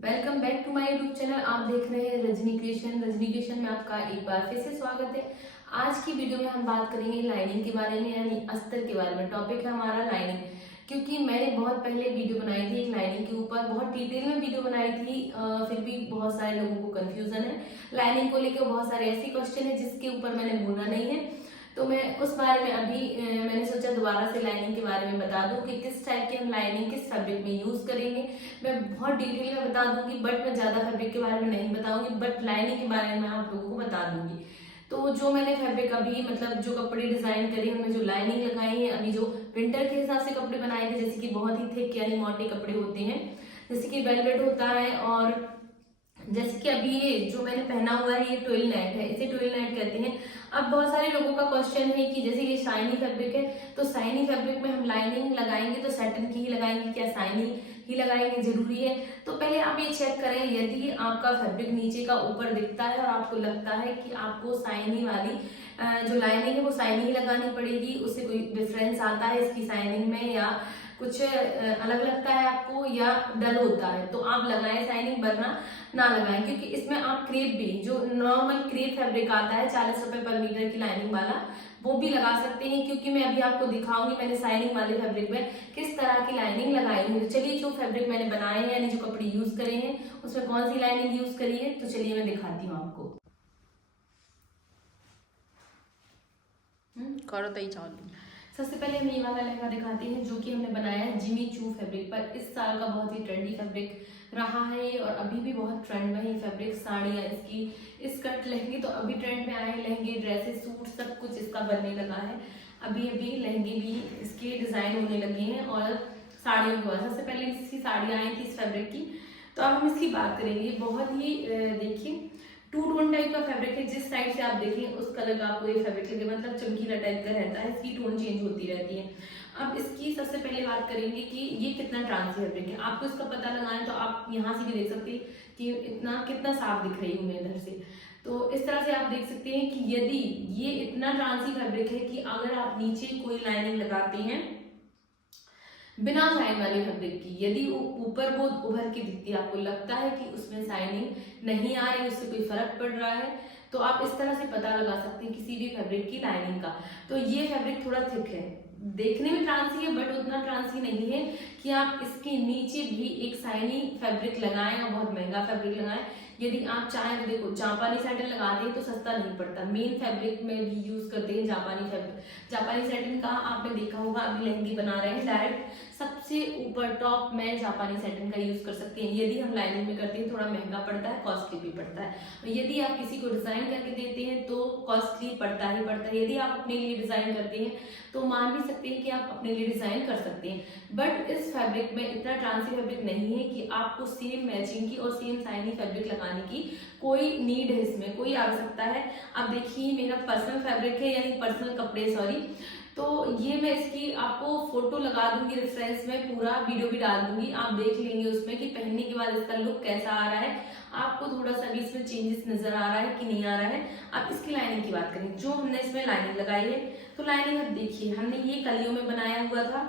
Welcome back to my YouTube channel. आप देख रहे हैं रजनी क्रिएशन में आपका एक बार फिर से स्वागत है। आज की वीडियो में हम बात करेंगे लाइनिंग के बारे में, यानी अस्तर के बारे में। टॉपिक है हमारा लाइनिंग, क्योंकि मैंने बहुत पहले वीडियो बनाई थी एक लाइनिंग के ऊपर, बहुत डिटेल में वीडियो बनाई थी। फिर भी बहुत सारे लोगों को कंफ्यूजन है लाइनिंग को लेकर, बहुत सारे ऐसे क्वेश्चन है जिसके ऊपर मैंने बोला नहीं है, तो मैं उस बारे में अभी मैंने सोचा दोबारा से लाइनिंग के बारे में बता दूं कि किस टाइप की हम लाइनिंग किस फैब्रिक में यूज करेंगे। मैं बहुत डिटेल में बता दूंगी, बट मैं ज्यादा फैब्रिक के बारे में नहीं बताऊंगी, बट लाइनिंग के बारे में मैं आप लोगों को बता दूंगी। तो जो मैंने फैब्रिक अभी मतलब जो कपड़े डिजाइन करे उनमें जो लाइनिंग लगाई है, अभी जो विंटर के हिसाब से कपड़े बनाए थे, जैसे कि बहुत ही थिक यानी मोटे कपड़े होते हैं, जैसे कि वेलवेट होता है, और जैसे कि अभी ये जो मैंने पहना हुआ है ये ट्विल नेट है, इसे ट्विल नेट कहते हैं। अब बहुत सारे लोगों का क्वेश्चन है कि जैसे ये शाइनी फैब्रिक है, तो शाइनी फैब्रिक में हम लाइनिंग लगाएंगे तो सैटिन की ही लगाएंगे, क्या शाइनी ही लगाएंगे जरूरी है? तो पहले आप ये चेक करें, यदि आपका फैब्रिक नीचे का ऊपर दिखता है और आपको लगता है कि आपको शाइनी वाली जो लाइनिंग है वो शाइनी ही लगानी पड़ेगी, उससे कोई डिफरेंस आता है इसकी शाइनिंग में या कुछ अलग लगता है आपको या डल होता है, तो आप लगाएं शाइनिंग, वरना ना लगाएं। क्योंकि इसमें आप क्रेप भी, जो नॉर्मल क्रेप फैब्रिक आता है 40 रुपए पर मीटर की लाइनिंग वाला, वो भी लगा सकते हैं। क्योंकि मैं अभी आपको दिखाऊंगी मैंने शाइनिंग वाले फैब्रिक में किस तरह की लाइनिंग लगाई है। चलिए जो फैब्रिक मैंने बनाए हैं यानी जो कपड़े यूज करे हैं उसमें कौन सी लाइनिंग यूज करी है, तो चलिए मैं दिखाती हूँ आपको। करो तो ही चालू। सबसे पहले हम ये वाला लहंगा दिखाते हैं जो कि हमने बनाया है जिमी चू फैब्रिक पर। इस साल का बहुत ही ट्रेंडी फैब्रिक रहा है ये, और अभी भी बहुत ट्रेंड में है फैब्रिक। साड़ियाँ इसकी स्कर्ट लहंगे तो अभी ट्रेंड में आए, लहंगे ड्रेसेस सूट सब कुछ इसका बनने लगा है। अभी अभी लहंगे भी इसके डिजाइन होने लगे हैं और साड़ियों को। सबसे पहले इसकी साड़ियाँ आई थी इस फैब्रिक की, तो अब हम इसकी बात करेंगे। बहुत ही देखिए टू टोन टाइप का फैब्रिक है, जिस साइड से आप देखें उस कलर का आपको ये फैब्रिक लगे, मतलब चमकीला टाइप का रहता है, इसकी टोन चेंज होती रहती है। अब इसकी सबसे पहले बात करेंगे कि ये कितना ट्रांसी फैब्रिक है। आपको इसका पता लगाना है तो आप यहाँ से भी देख सकते हैं कि इतना कितना साफ दिख रही हूँ मैं इधर से। तो इस तरह से आप देख सकते हैं कि यदि ये इतना ट्रांसी फैब्रिक है कि अगर आप नीचे कोई लाइनिंग लगाते हैं बिना शाइन वाले फैब्रिक की, यदि ऊपर वो उभर के दिखती है, आपको लगता है कि उसमें शाइनिंग नहीं आ रही, उससे कोई फर्क पड़ रहा है, तो आप इस तरह से पता लगा सकते हैं किसी भी फैब्रिक की लाइनिंग का। तो ये फैब्रिक थोड़ा थिक है, देखने में ट्रांसी है बट उतना ट्रांसी नहीं है कि आप इसके नीचे भी एक शाइनी फैब्रिक लगाएं और बहुत महंगा फैब्रिक लगाएं। यदि आप चाहें तो देखो, जापानी सैटिन लगाते हैं तो सस्ता नहीं पड़ता, मेन फैब्रिक में भी यूज करते हैं जापानी फैब्रिक। जापानी सैटिन का आपने देखा होगा, अभी लहंगे बना रहे हैं डायरेक्ट सबसे ऊपर टॉप में जापानी सैटिन का यूज कर सकते हैं। यदि हम लाइनिंग में करते हैं थोड़ा महंगा पड़ता है, कॉस्टली भी पड़ता है। यदि आप किसी को डिजाइन करके देते हैं तो कॉस्टली पड़ता ही पड़ता है। यदि आप अपने लिए डिजाइन करते हैं तो मान भी सकते हैं कि आप अपने लिए डिजाइन कर सकते हैं। बट इस फैब्रिक में इतना ट्रांसी फैब्रिक नहीं है कि आपको सेम मैचिंग की और सेम शाइनी फैब्रिक लगाने की कोई नीड है, इसमें कोई आवश्यकता है। आप देखिए मेरा पर्सनल फैब्रिक है, यानी पर्सनल कपड़े सॉरी, तो ये मैं इसकी आपको फोटो लगा दूंगी रेफरेंस में, पूरा वीडियो भी डाल दूंगी, आप देख लेंगे उसमें कि पहनने के बाद इसका लुक कैसा आ रहा है, आपको थोड़ा सा भी इसमें चेंजेस नजर आ रहा है कि नहीं आ रहा है। अब इसकी लाइनिंग की बात करें, जो हमने इसमें लाइनिंग लगाई है, तो लाइनिंग अब देखिए हमने ये कलियों में बनाया हुआ था।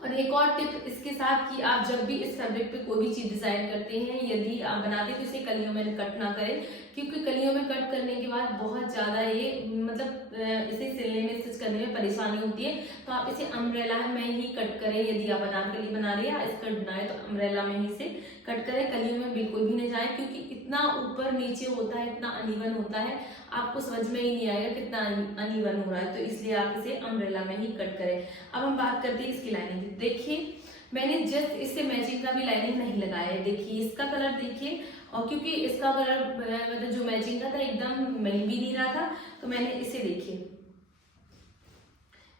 और एक और टिप इसके साथ कि आप जब भी इस फैब्रिक पे कोई भी चीज डिजाइन करते हैं, यदि आप बनाते हैं तो इसे कलियों में कट ना करें, क्योंकि कलियों में कट करने के बाद बहुत ज्यादा ये मतलब इसे सिलने में स्टिच करने में परेशानी होती है। तो आप इसे अम्ब्रेला में ही कट करें, यदि आप अनारकली बना रहे हैं या स्कर्ट बनाए तो अम्ब्रेला में ही से कट करें, कलियों में बिल्कुल भी नहीं जाए, क्योंकि इतना ऊपर नीचे होता है, इतना अनइवन होता है, आपको समझ में ही नहीं आएगा कितना अनइवन हो रहा है, तो इसलिए आप इसे अम्ब्रेला में ही कट करें। अब हम बात करते हैं इसकी लाइनिंग। देखिए मैंने जस्ट इससे मैचिंग का भी लाइनिंग नहीं लगाया है, देखिए इसका कलर देखिए, और क्योंकि इसका कलर मतलब जो मैचिंग का था एकदम मिल भी नहीं रहा था, तो मैंने इसे देखिए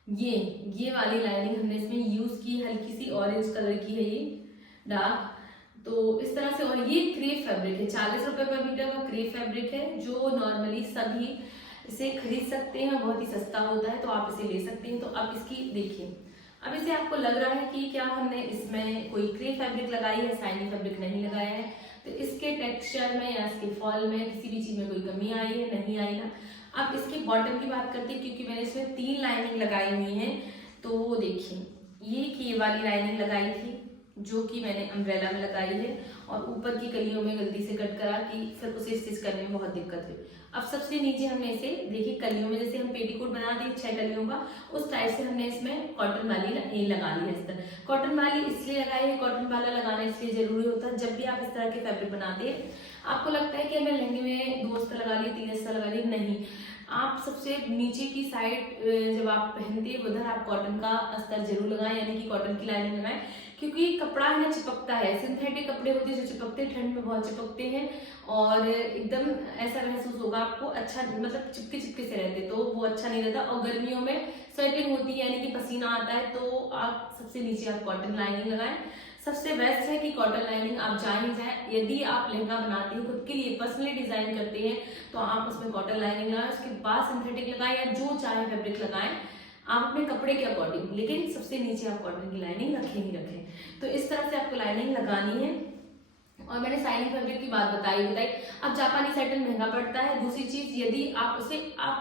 ये वाली लाइनिंग हमने इसमें यूज की, हल्की सी ऑरेंज कलर की है ये डार्क, तो इस तरह से। और ये क्रेप फैब्रिक है, 40 रुपए पर मीटर का क्रेप फैब्रिक है, जो नॉर्मली सभी इसे खरीद सकते हैं, बहुत ही सस्ता होता है, तो आप इसे ले सकते हैं। तो अब इसकी देखिए, अब इसे आपको लग रहा है कि क्या हमने इसमें कोई क्रेप फैब्रिक लगाई है, शाइनी फैब्रिक नहीं लगाया है, तो इसके टेक्सचर में या इसके फॉल में किसी भी चीज में कोई कमी आई है, नहीं आई ना। अब इसके बॉटम की बात करते हैं, क्योंकि मैंने इसमें 3 लाइनिंग लगाई हुई है, तो वो देखिए ये वाली लाइनिंग लगाई थी, जो कि मैंने अम्ब्रेला में लगाई है, और ऊपर की कलियों में गलती से कट करा कि फिर उसे स्टिच करने में बहुत दिक्कत हुई। अब सबसे नीचे हमने इसे देखिए कलियों में, जैसे हम पेटीकोट बनाते हैं 6 कलियों का, उस टाइप से हमने इसमें कॉटन वाली लगा ली है। इस तरह कॉटन वाली इसलिए लगाई है, कॉटन वाला लगाना इसलिए जरूरी होता है जब भी आप इस तरह के फैब्रिक बनाते हैं। आपको लगता है कि हमें लहंगे में 2 अस्तर लगा लिए, 3 अस्तर लगा लिए, नहीं, आप सबसे नीचे की साइड जब आप पहनते हैं उधर आप कॉटन का अस्तर जरूर लगाएं, यानी कि कॉटन की लाइनिंग लगाएं, क्योंकि कपड़ा है ना चिपकता है। सिंथेटिक कपड़े होते हैं जो चिपकते हैं, ठंड में बहुत चिपकते हैं और एकदम ऐसा महसूस होगा आपको, अच्छा मतलब चिपके चिपके से रहते, तो वो अच्छा नहीं रहता। और गर्मियों में स्वेटिंग होती है, यानी कि पसीना आता है, तो आप सबसे नीचे आप कॉटन लाइनिंग लगाएं। सबसे बेस्ट है कि कॉटन लाइनिंग आप जाए ही जाए। यदि आप लहंगा बनाते हैं, खुद के लिए पर्सनली डिजाइन करते हैं, तो आप उसमें कॉटन लाइनिंग लगाएं, उसके बाद सिंथेटिक लगाएं या जो चाहे फैब्रिक लगाएं आप अपने कपड़े के अकॉर्डिंग, लेकिन सबसे नीचे आप कॉटन की लाइनिंग रखें ही रखें। तो इस तरह से आपको लाइनिंग लगानी है। और मैंने साइनिंग फैब्रिक की बात बताई। अब जापानी सैटिन महंगा पड़ता है। दूसरी चीज, यदि आप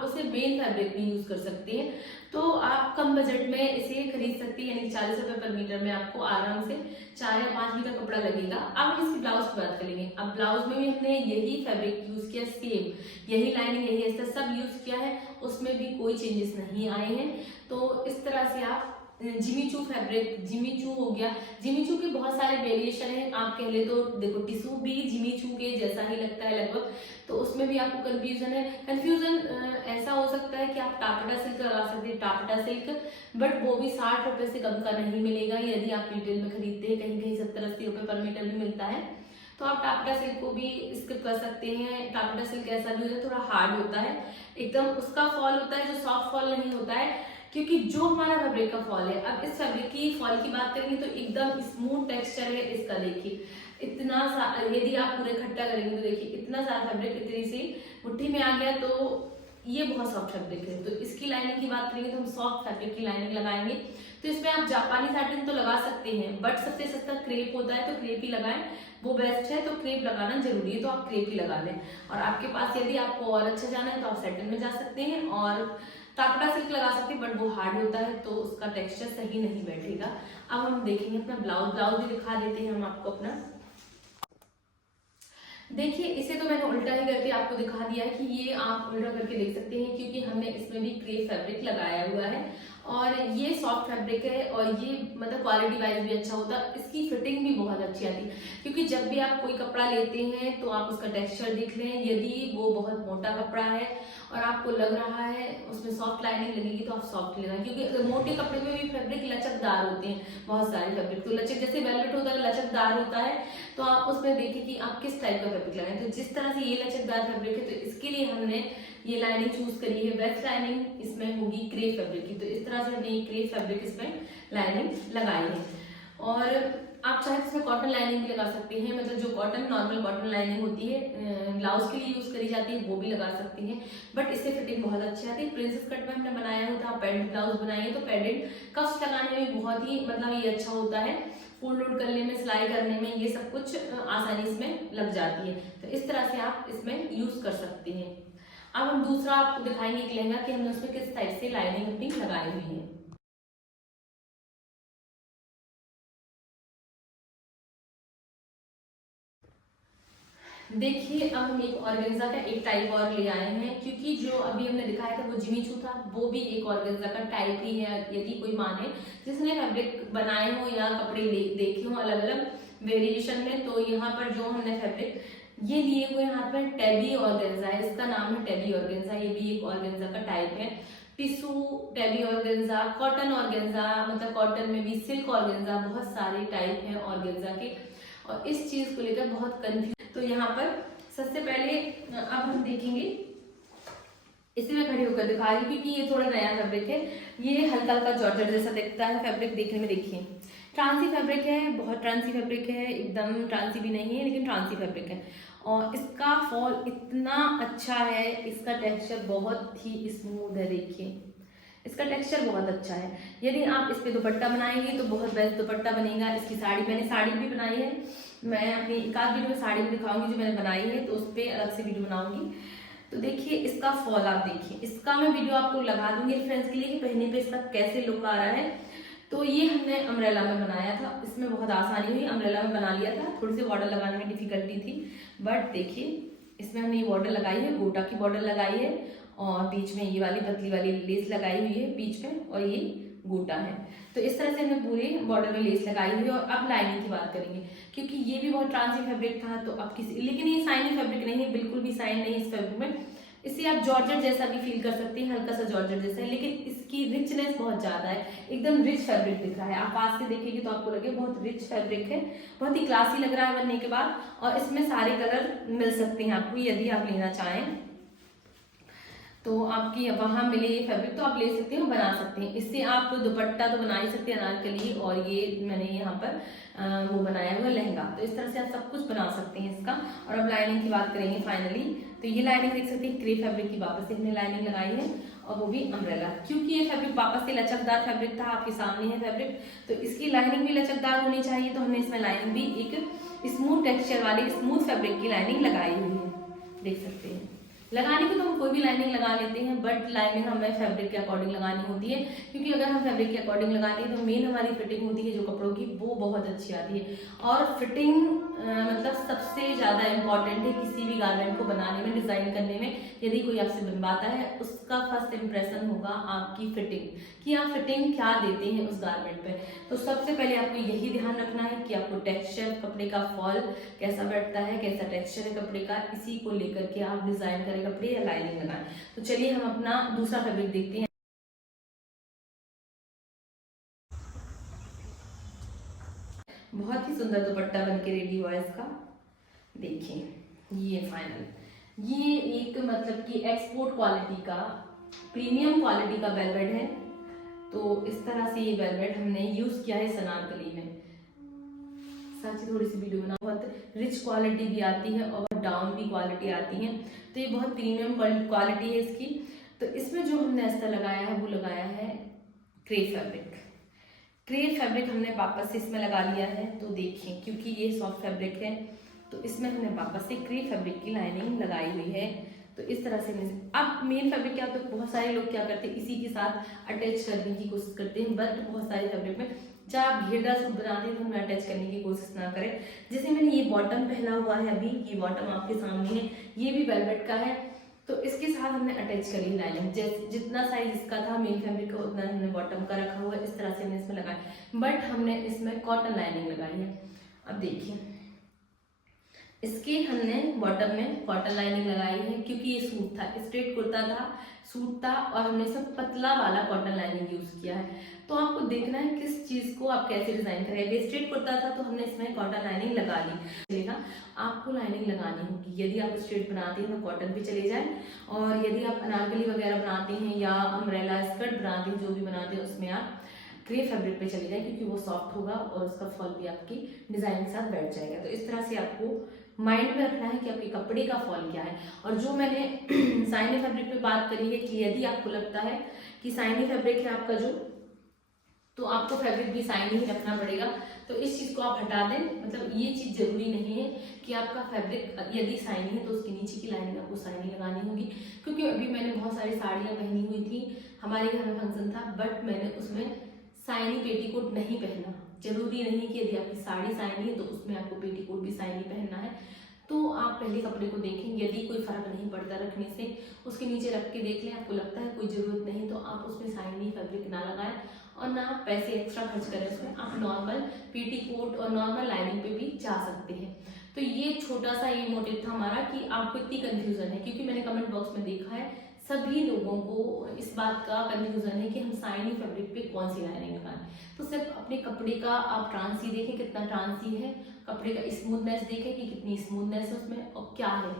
उसे मेन फैब्रिक भी यूज कर सकते हैं, तो आप कम बजट में इसे खरीद सकती है, यानी 40 रुपए पर मीटर में आपको आराम से 4 या 5 मीटर कपड़ा लगेगा। अब हम इसकी ब्लाउज की बात करेंगे। अब ब्लाउज में भी हमने यही फैब्रिक यूज किया, सेम यही लाइनिंग, यही अस्तर सब यूज किया है, उसमें भी कोई चेंजेस नहीं आए हैं। तो इस तरह से आप Jimmy Choo fabric, Jimmy Choo हो गया, जिमी चू के बहुत सारे वेरिएशन हैं। आप कह ले तो देखो टिशू भी जिमी चू के जैसा ही लगता है लगभग, तो उसमें भी आपको कंफ्यूजन है। कंफ्यूजन ऐसा हो सकता है कि आप टापटा सिल्क लगा सकते हैं, टापटा सिल्क, बट वो भी 60 रुपए से कम का नहीं मिलेगा। यदि आप रिटेल में खरीदते हैं, कहीं कहीं 70-80 रुपए पर मीटर भी मिलता है, तो आप टापटा सिल्क को भी स्किप कर सकते हैं। टापटा सिल्क ऐसा भी होता है, थोड़ा हार्ड होता है, एकदम उसका फॉल होता है जो सॉफ्ट फॉल नहीं होता है, क्योंकि जो हमारा फैब्रिक का फॉल है। अब इस फैब्रिक की फॉल की बात करेंगे तो एकदम स्मूथ टेक्सचर है इसका। देखिए इतना सा, यदि आप पूरे इकट्ठा करेंगे तो देखिए इतना सारा फैब्रिक इतनी सी मुट्ठी में आ गया, तो ये बहुत सॉफ्ट फैब्रिक है। तो इसकी लाइनिंग की बात करेंगे तो हम सॉफ्ट फैब्रिक की लाइनिंग लगाएंगे। तो इसमें आप जापानी सैटिन तो लगा सकते हैं, बट सबसे सस्ता क्रेप होता है, तो क्रेप ही लगाएं, वो बेस्ट है। तो क्रेप लगाना जरूरी है, तो आप क्रेप ही लगा लें। और आपके पास यदि आपको और अच्छा जाना है तो आप सैटिन में जा सकते हैं, और टापटा सिल्क लगा सकते हैं, बट वो हार्ड होता है तो उसका टेक्सचर सही नहीं बैठेगा। अब हम देखेंगे अपना ब्लाउज भी दिखा देते हैं हम आपको अपना। देखिए इसे तो मैंने उल्टा ही करके आपको दिखा दिया है कि ये आप उल्टा करके देख सकते हैं, क्योंकि हमने इसमें भी क्रेप फैब्रिक लगाया हुआ है, और ये सॉफ्ट फैब्रिक है, और ये मतलब क्वालिटी वाइज भी अच्छा होता है। इसकी फिटिंग भी बहुत अच्छी आती है, क्योंकि जब भी आप कोई कपड़ा लेते हैं तो आप उसका टेक्सचर देख लें। यदि वो बहुत मोटा कपड़ा है और आपको लग रहा है उसमें सॉफ्ट लाइनिंग लगेगी, तो आप सॉफ्ट लगाएं, क्योंकि मोटे कपड़े में भी फैब्रिक लचकदार होते हैं, बहुत सारे फैब्रिक तो लचक, जैसे वेलवेट होता है लचकदार होता है, तो आप उसमें देखिए कि आप किस टाइप का फैब्रिक लगाएं। तो जिस तरह से ये लचकदार फैब्रिक है, तो इसके लिए हमने ये लाइनिंग चूज करी है। बेस्ट लाइनिंग इसमें होगी क्रेप फैब्रिक की, तो इस तरह से हमने ये क्रेप फैब्रिक इसमें लाइनिंग लगाई है। और आप चाहे इसमें कॉटन लाइनिंग भी लगा सकते हैं, मतलब जो कॉटन नॉर्मल कॉटन लाइनिंग होती है ब्लाउज के लिए यूज करी जाती है, वो भी लगा सकती हैं, बट इससे फिटिंग बहुत अच्छी आती है। प्रिंसेस कट में हमने बनाया हुआ था, पैडेड ब्लाउज बनाई है, तो पैडेड कफ्स लगाने में बहुत ही मतलब ये अच्छा होता है, फुल लोड करने में, सिलाई करने में, ये सब कुछ आसानी इसमें लग जाती है। तो इस तरह से आप इसमें यूज कर सकते हैं। अब हम दूसरा आपको दिखाएंगे एक लहंगा कि हमने उसमें किस टाइप से लाइनिंग अपनी लगाई हुई है। देखिए अब हम एक ऑर्गेन्जा का एक टाइप और ले आए हैं, क्योंकि जो अभी हमने दिखाया था वो जिमी चू था, वो भी एक ऑर्गेन्जा का टाइप ही है। यदि कोई माने जिसने फैब्रिक बनाए हो या कपड़े देखे हो अलग अलग वेरिएशन में, तो यहाँ पर जो हमने फैब्रिक ये लिए हुए हाथ में टेबी ऑर्गेन्जा है, इसका नाम है टेबी ऑर्गेन्जा। ये भी एक ऑर्गेन्जा का टाइप है। टिश्यू, टेबी ऑर्गेन्जा, कॉटन ऑर्गेन्जा, मतलब कॉटन में भी सिल्क ऑर्गेन्जा, बहुत सारे टाइप हैं ऑर्गेन्जा के, और इस चीज को लेकर बहुत कंफ्यूज। तो यहाँ पर सबसे पहले अब हम देखेंगे, इसे मैं खड़ी होकर दिखा रही हूँ क्योंकि ये थोड़ा नया फैब्रिक है। ये हल्का हल्का जॉर्जेट जैसा दिखता है फैब्रिक देखने में। देखिए ट्रांसी फैब्रिक है, बहुत ट्रांसी फैब्रिक है, एकदम ट्रांसी भी नहीं है लेकिन ट्रांसी फैब्रिक है, और इसका फॉल इतना अच्छा है, इसका टेक्सचर बहुत ही स्मूथ है। देखिए इसका टेक्सचर बहुत अच्छा है। यदि आप इस पे दुपट्टा बनाएंगे तो बहुत बेस्ट दुपट्टा बनेगा। इसकी साड़ी, मैंने साड़ी भी बनाई है, मैं अपनी एक आध वीडियो में साड़ी भी दिखाऊंगी जो मैंने बनाई है, तो उस पर अलग से वीडियो बनाऊंगी। तो देखिए इसका फॉल आप देखिए, इसका मैं वीडियो आपको लगा दूंगी रेफरेंस के लिए कि पहनने पे इसका कैसे लुक आ रहा है। तो ये हमने अम्ब्रेला में बनाया था, इसमें बहुत आसानी हुई, अम्ब्रेला में बना लिया था। थोड़ी सी बॉर्डर लगाने में डिफिकल्टी थी, बट देखिए इसमें हमने ये बॉर्डर लगाई है, गोटा की बॉर्डर लगाई है और बीच में ये वाली पतली वाली लेस लगाई हुई है बीच में, और ये गोटा है। तो इस तरह से हमने पूरे बॉर्डर में लेस लगाई हुई है। और अब लाइनिंग की बात करेंगे, क्योंकि ये भी बहुत ट्रांसी फैब्रिक था, तो अब किसी, लेकिन ये साइनी फैब्रिक नहीं है, बिल्कुल भी साइन नहीं इस फैब्रिक में। इससे आप जॉर्जेट जैसा भी फील कर सकते हैं, हल्का सा जॉर्जेट जैसा है, लेकिन इसकी रिचनेस बहुत ज्यादा है, एकदम रिच फैब्रिक दिख रहा है। आप पास से देखेंगे तो आपको लगे बहुत रिच फैब्रिक है, बहुत ही क्लासी लग रहा है बनने के बाद। और इसमें सारे कलर मिल सकते हैं आपको, यदि आप लेना चाहें तो आपकी वहां मिले ये फैब्रिक तो आप ले सकते हैं, बना सकते हैं। इससे आप दुपट्टा तो बना ही सकते हैं अनारकली, और ये मैंने यहाँ पर वो बनाया हुआ लहंगा, तो इस तरह से आप सब कुछ बना सकते हैं इसका। और अब लाइनिंग की बात करेंगे फाइनली, तो ये लाइनिंग देख सकते हैं क्रेप फैब्रिक की वापस से हमने लाइनिंग लगाई है, और वो भी अम्ब्रेला, क्योंकि ये फैब्रिक वापस से लचकदार फैब्रिक था, आपके सामने है फैब्रिक, तो इसकी लाइनिंग भी लचकदार होनी चाहिए, तो हमने इसमें लाइनिंग भी एक स्मूथ टेक्सचर वाली स्मूथ फैब्रिक की लाइनिंग लगाई हुई है, देख सकते हैं। लगाने की तो हम कोई भी लाइनिंग लगा लेते हैं, बट लाइनिंग हमें फैब्रिक के अकॉर्डिंग लगानी होती है, क्योंकि अगर हम फैब्रिक के अकॉर्डिंग लगाते हैं तो मेन हमारी फिटिंग होती है जो कपड़ों की, वो बहुत अच्छी आती है। और फिटिंग मतलब सबसे ज़्यादा इम्पॉर्टेंट है किसी भी गारमेंट को बनाने में, डिज़ाइन करने में। यदि कोई आपसे बनवाता है, उसका फर्स्ट इम्प्रेशन होगा आपकी फिटिंग, कि आप फिटिंग क्या देते हैं उस गारमेंट पे। तो सबसे पहले आपको यही ध्यान रखना है कि आपको टेक्सचर, कपड़े का फॉल कैसा बैठता है, कैसा टेक्सचर है कपड़े का, इसी को लेकर के आप डिजाइन करें कपड़े या लाइनिंग लगाएं। तो चलिए हम अपना दूसरा फैब्रिक देखते हैं। बहुत ही सुंदर दुपट्टा बन के रेडी हुआ इसका, देखिए ये फाइनल, ये एक मतलब कि एक्सपोर्ट क्वालिटी का, प्रीमियम क्वालिटी का वेलवेट है। तो इस तरह से ये वेलवेट हमने यूज किया है इस अनारकली में। साची थोड़ी सी वीडियो बना, बहुत रिच क्वालिटी भी आती है और डाउन भी क्वालिटी आती है, तो ये बहुत प्रीमियम क्वालिटी है इसकी। तो इसमें जो हमने अस्तर लगाया है वो लगाया है क्रेप फैब्रिक। क्रेप फैब्रिक हमने वापस से इसमें लगा लिया है, तो देखिए क्योंकि ये सॉफ्ट फैब्रिक है तो इसमें हमने वापस से क्रेप फैब्रिक की लाइनिंग लगाई हुई है। तो इस तरह से अब मेन फैब्रिक क्या, तो बहुत सारे लोग क्या करते हैं इसी के साथ अटैच करने की कोशिश करते हैं, बट बहुत सारे फैब्रिक में जब आप घेरदार सूट बनाते हैं तो हमें अटैच करने की कोशिश ना करें। जैसे मैंने ये बॉटम पहना हुआ है अभी, ये बॉटम आपके सामने है, ये भी वेलवेट का है, तो इसके साथ हमने अटैच करी लाइनिंग, जितना साइज इसका था मेन फैब्रिक का उतना हमने बॉटम का रखा हुआ है, इस तरह से हमने इसमें लगाया, बट हमने इसमें कॉटन लाइनिंग लगाई है। अब देखिए इसके हमने बॉटम में कॉटन लाइनिंग लगाई है, क्योंकि ये सूट था, स्ट्रेट कुर्ता था, सूट था, और हमने सब पतला वाला कॉटन लाइनिंग यूज किया है। तो आपको देखना है किस चीज को आप कैसे डिजाइन करेंगे। स्ट्रेट कुर्ता था तो हमने इसमें कॉटन लाइनिंग लगा ली, चलेगा। आपको लाइनिंग लगानी होगी, यदि आप स्ट्रेट बनाते हैं तो कॉटन पे चले जाए, और यदि आप अनारकली वगैरह बनाते हैं या अम्ब्रेला स्कर्ट बनाते हैं, जो भी बनाते हैं उसमें आप क्रेप फैब्रिक पे चले जाए, क्योंकि वो सॉफ्ट होगा और उसका फॉल भी आपकी डिजाइन के साथ बैठ जाएगा। तो इस तरह से आपको माइंड में रखना है कि आपके कपड़े का फॉल क्या है। और जो मैंने साइनी फैब्रिक पे बात करी है कि यदि आपको लगता है कि साइनी फैब्रिक है आपका जो, तो आपको फैब्रिक भी साइनी ही रखना पड़ेगा, तो इस चीज को आप हटा दें। मतलब ये चीज जरूरी नहीं है कि आपका फैब्रिक यदि साइनी है तो उसके नीचे की लाइनिंग आपको साइनी लगानी होगी, क्योंकि अभी मैंने बहुत सारी साड़ियां पहनी हुई थी, हमारे घर में फंक्शन था, बट मैंने उसमें साइनी पेटीकोट नहीं पहना। जरूरी नहीं कि यदि आपकी साड़ी साइनी है तो उसमें आपको पेटीकोट भी साइनी पहनना है। तो आप पहले कपड़े को देखें, यदि कोई फर्क नहीं पड़ता रखने से, उसके नीचे रख के देख लें, आपको लगता है कोई जरूरत नहीं तो आप उसमें साइनी फैब्रिक ना लगाएं और ना पैसे एक्स्ट्रा खर्च करें उसमें। आप नॉर्मल पेटीकोट और नॉर्मल लाइनिंग पे भी जा सकते हैं। तो ये छोटा सा ये मोटिव था हमारा कि आपको इतनी कंफ्यूजन है, क्योंकि मैंने कमेंट बॉक्स में देखा है सभी लोगों को इस बात का कंफ्यूजन है कि हम साइनी फैब्रिक पे कौन सी लाइनिंग लगाएं। तो सिर्फ अपने कपड़े का आप ट्रांसी देखें, कितना ट्रांसी है, कपड़े का स्मूथनेस देखें कि कितनी स्मूथनेस है उसमें और क्या है।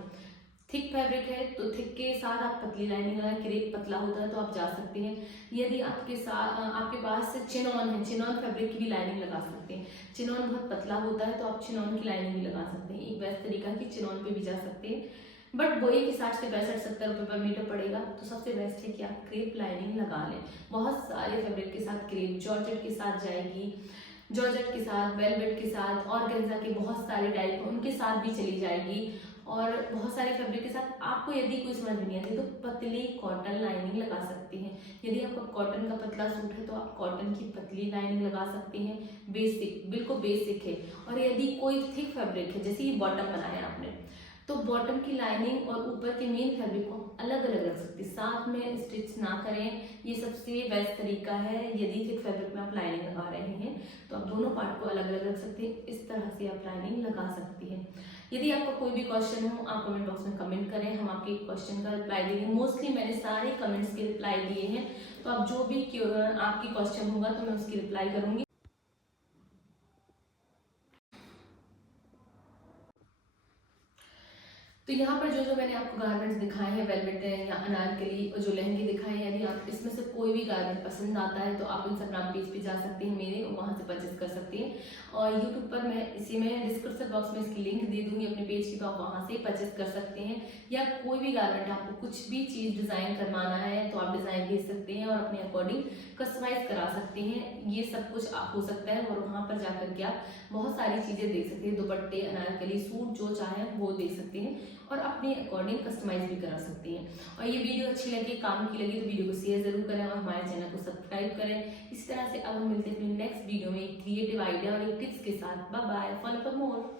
थिक फैब्रिक है तो थिक के साथ आप पतली लाइनिंग लगाएं, क्रेप पतला होता है तो आप जा सकते हैं। यदि आपके साथ आपके पास चिनॉन है, चिनॉन फैब्रिक की भी लाइनिंग लगा सकते हैं। चिनॉन बहुत पतला होता है तो आप चिनॉन की लाइनिंग भी लगा सकते हैं। एक बेस्ट तरीका है कि चिनॉन पे भी जा सकते हैं, बट वो एक हिसाब से 65-70 रुपये पर मीटर पड़ेगा। तो सबसे बेस्ट है कि आप क्रेप लाइनिंग लगा लें। बहुत सारे फैब्रिक के साथ क्रेप, जॉर्जेट के साथ जाएगी, जॉर्जेट के साथ, वेलवेट के साथ, ऑर्गेन्जा के बहुत सारे टाइप उनके साथ भी चली जाएगी। और बहुत सारे फैब्रिक के साथ आपको यदि कोई समझ में नहीं आती तो पतली कॉटन लाइनिंग लगा सकती हैं। यदि आपका कॉटन का पतला सूट है तो आप कॉटन की पतली लाइनिंग लगा सकती हैं। बेसिक, बिल्कुल बेसिक है। और यदि कोई थिक फैब्रिक है, जैसे ये बॉटम बनाया आपने, तो बॉटम की लाइनिंग और ऊपर के मेन फैब्रिक को अलग अलग रख सकती है, साथ में स्टिच ना करें। ये सबसे बेस्ट तरीका है। यदि थिक फैब्रिक में आप लाइनिंग लगा रहे हैं तो आप दोनों पार्ट को अलग अलग रख सकते हैं। इस तरह से आप लाइनिंग लगा सकती हैं। यदि आपका कोई भी क्वेश्चन हो, आप कमेंट बॉक्स में कमेंट करें, हम आपके क्वेश्चन का रिप्लाई देंगे। मोस्टली मैंने सारे कमेंट्स के रिप्लाई दिए हैं, तो आप जो भी आपकी क्वेश्चन होगा तो मैं उसकी रिप्लाई करूंगी। तो यहाँ पर जो जो मैंने आपको गारमेंट्स दिखाए हैं, वेलवेट या अनारकली और जो लहंगे दिखाए हैं, यदि आप इसमें से कोई भी गारमेंट पसंद आता है तो आप इंस्टाग्राम पेज पे जा सकते हैं मेरे, और वहाँ से परचेज कर सकते हैं। और यूट्यूब पर मैं इसी में डिस्क्रिप्शन बॉक्स में इसकी लिंक दे दूंगी अपने पेज की, तो आप वहाँ से परचेज कर सकते हैं। या कोई भी गारमेंट आपको कुछ भी चीज़ डिज़ाइन करवाना है तो आप डिज़ाइन भेज सकते हैं और अपने अकॉर्डिंग कस्टमाइज करा सकते हैं। ये सब कुछ हो सकता है, और वहाँ पर जाकर के आप बहुत सारी चीज़ें देख सकते हैं। दुपट्टे, अनारकली, सूट जो चाहे वो देख सकते हैं और अपने अकॉर्डिंग कस्टमाइज भी करा सकते हैं। और ये वीडियो अच्छी लगी, काम की लगी, तो वीडियो को शेयर जरूर करें और हमारे चैनल को सब्सक्राइब करें। इस तरह से अब हम मिलते हैं अपने नेक्स्ट वीडियो में क्रिएटिव आइडिया और टिप्स के साथ। Bye bye, follow for more.